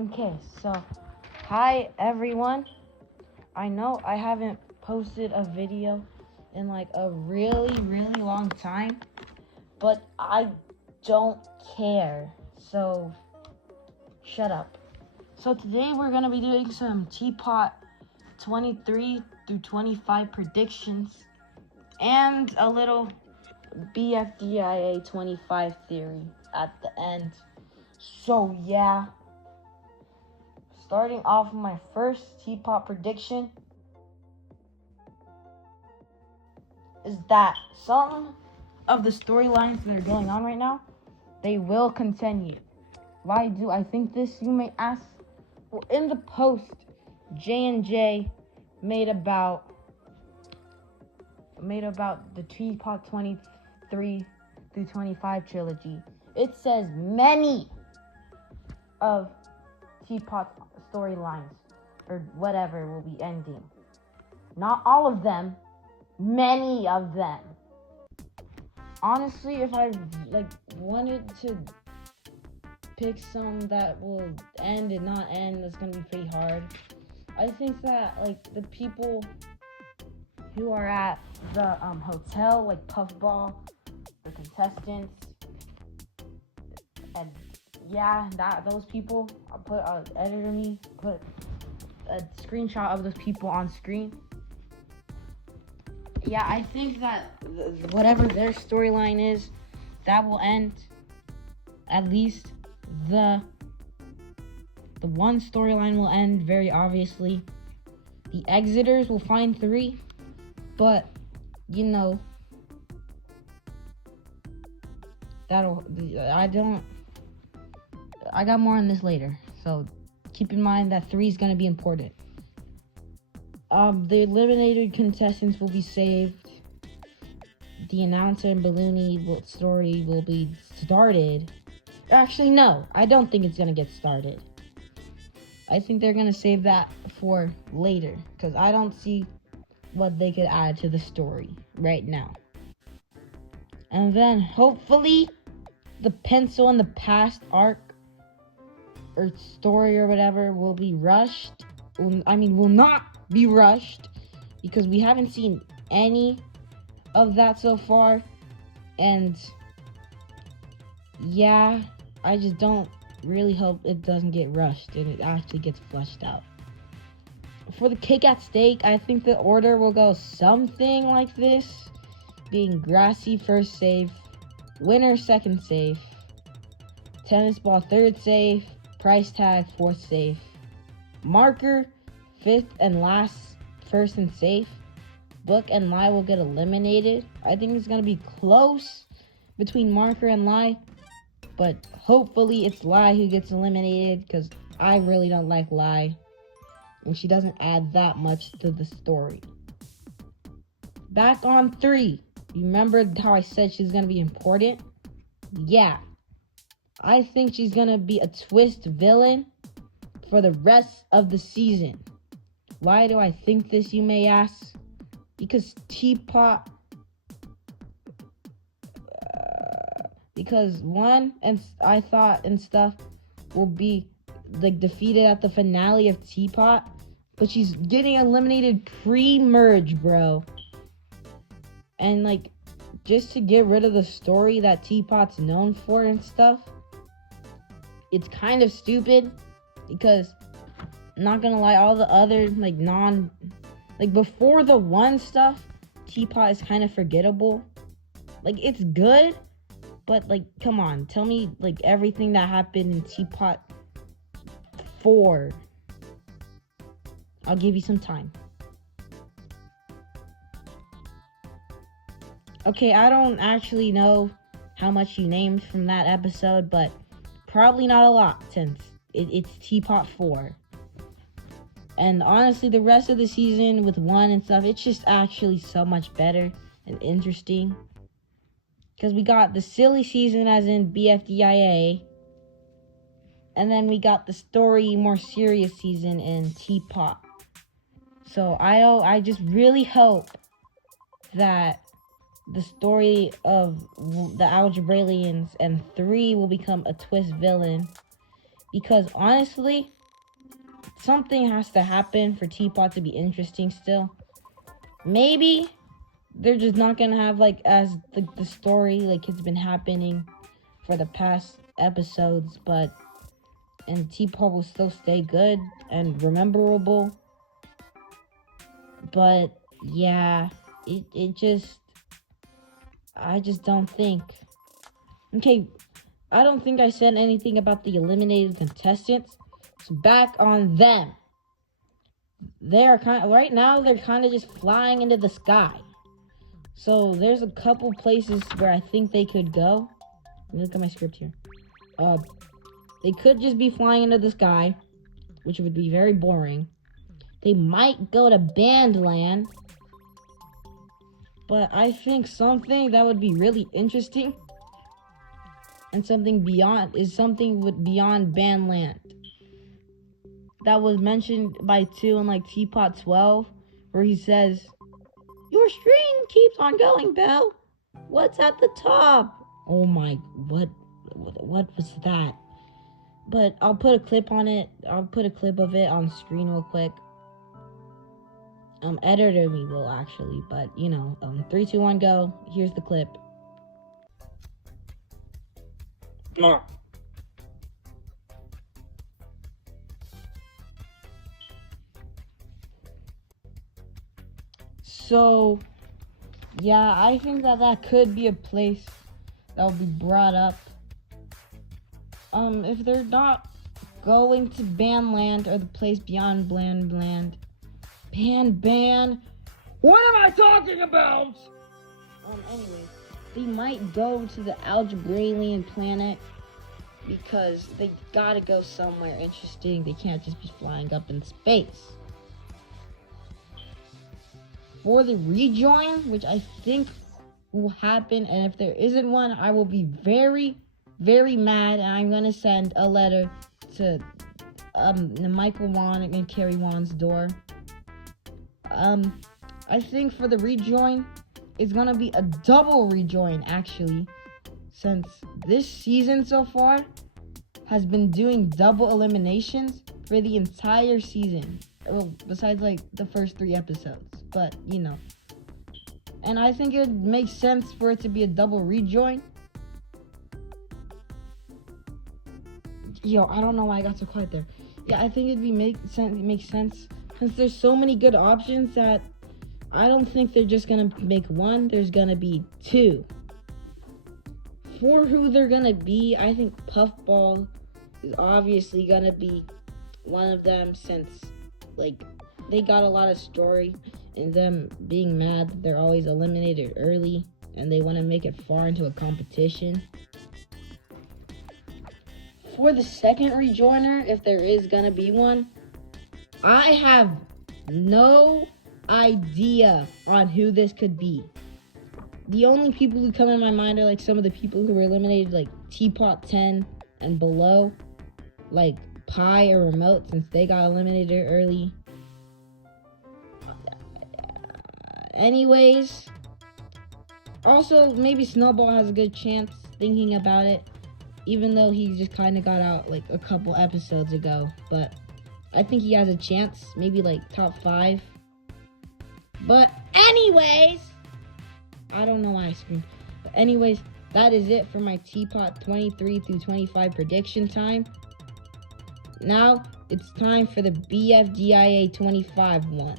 Okay, so hi everyone. I know I haven't posted a video in like a really long time, but I don't care. So shut up. So today we're going to be doing some tpot 23 through 25 predictions and a little BFDIA 25 theory at the end. So yeah, starting off with my first teapot prediction is that some of the storylines that are going on right now, they will continue. Why do I think this, you may ask? Well, in the post J&J made about the teapot 23 through 25 trilogy, it says many of teapot storylines or whatever will be ending. Not all of them, many of them. Honestly, if I wanted to pick some that will end and not end, that's gonna be pretty hard. I think that the people who are at the hotel, like Puffball, the contestants, and those people. I'll put editor me put a screenshot of those people on screen. Yeah, I think that whatever their storyline is, that will end. At least the one storyline will end, very obviously. The Exiters will find 3, but I got more on this later, so keep in mind that 3 is going to be important. The eliminated contestants will be saved. The announcer and Balloony story will be started. Actually, no, I don't think it's going to get started. I think they're going to save that for later, because I don't see what they could add to the story right now. And then, hopefully, the Pencil in the Past arc or story or whatever will be rushed. Will not be rushed, because we haven't seen any of that so far. And yeah, I just don't really hope it doesn't get rushed and it actually gets fleshed out. For the Kick at Stake, I think the order will go something like this, being Grassy first save, Winner second save, Tennis Ball third save, Price Tag fourth save, Marker fifth and last first and safe. Book and Lie will get eliminated. I think it's going to be close between Marker and Lie, but hopefully it's Lie who gets eliminated, because I really don't like Lie, and she doesn't add that much to the story. Back on 3. You remember how I said she's going to be important? Yeah. I think she's going to be a twist villain for the rest of the season. Why do I think this, you may ask? Because Teapot... because one, and I thought and stuff, will be defeated at the finale of Teapot, but she's getting eliminated pre-merge, bro. And just to get rid of the story that Teapot's known for and stuff, it's kind of stupid, because not gonna lie, all the other before the one stuff, Teapot is kind of forgettable. It's good, but come on, tell me everything that happened in Teapot 4. I'll give you some time. Okay, I don't actually know how much you named from that episode, but probably not a lot, since it's Teapot 4. And honestly, the rest of the season with 1 and stuff, it's just actually so much better and interesting. Because we got the silly season, as in BFDIA, and then we got the story, more serious season in Teapot. So I just really hope that the story of the Algebralians and 3 will become a twist villain, Because honestly, something has to happen for Teapot to be interesting still. Maybe they're just not gonna have like as the story like it's been happening for the past episodes, and Teapot will still stay good and rememberable. But yeah, I just don't think. Okay, I don't think I said anything about the eliminated contestants. So back on them. They're right now they're kind of just flying into the sky. So there's a couple places where I think they could go. Let me look at my script here. They could just be flying into the sky, which would be very boring. They might go to Bandland, but I think something that would be really interesting and something beyond Bandland. That was mentioned by 2 in like Tpot 12, where he says, "Your string keeps on going, Belle. What's at the top?" Oh my, what was that? But I'll put a clip on it. I'll put a clip of it on screen real quick. Editor me will actually, but 3, 2, 1, go. Here's the clip. No. So, yeah, I think that could be a place that will be brought up. If they're not going to Bandland or the place beyond Bandland. What am I talking about? Anyway, they might go to the Algebraian planet because they gotta go somewhere interesting. They can't just be flying up in space. For the rejoin, which I think will happen, and if there isn't one, I will be very, very mad, and I'm gonna send a letter to Michael Wan and Carrie Wan's door. I think for the rejoin, it's gonna be a double rejoin actually, since this season so far has been doing double eliminations for the entire season. Well, besides like the first 3 episodes, but and I think it would make sense for it to be a double rejoin. I don't know why I got so quiet there. Yeah, I think it'd make sense since there's so many good options that I don't think they're just gonna make one. There's gonna be 2. For who they're gonna be, I think Puffball is obviously gonna be one of them, since they got a lot of story in them being mad that they're always eliminated early and they want to make it far into a competition. For the second rejoiner, if there is gonna be one, I have no idea on who this could be. The only people who come in my mind are like some of the people who were eliminated, like Tpot 10 and below, like Pi or Remote, since they got eliminated early. Anyways, also maybe Snowball has a good chance, thinking about it, even though he just kind of got out like a couple episodes ago. But I think he has a chance, maybe like top 5. But anyways, I don't know why I screamed. But anyways, that is it for my Tpot 23 through 25 prediction time. Now it's time for the BFDIA 25 one.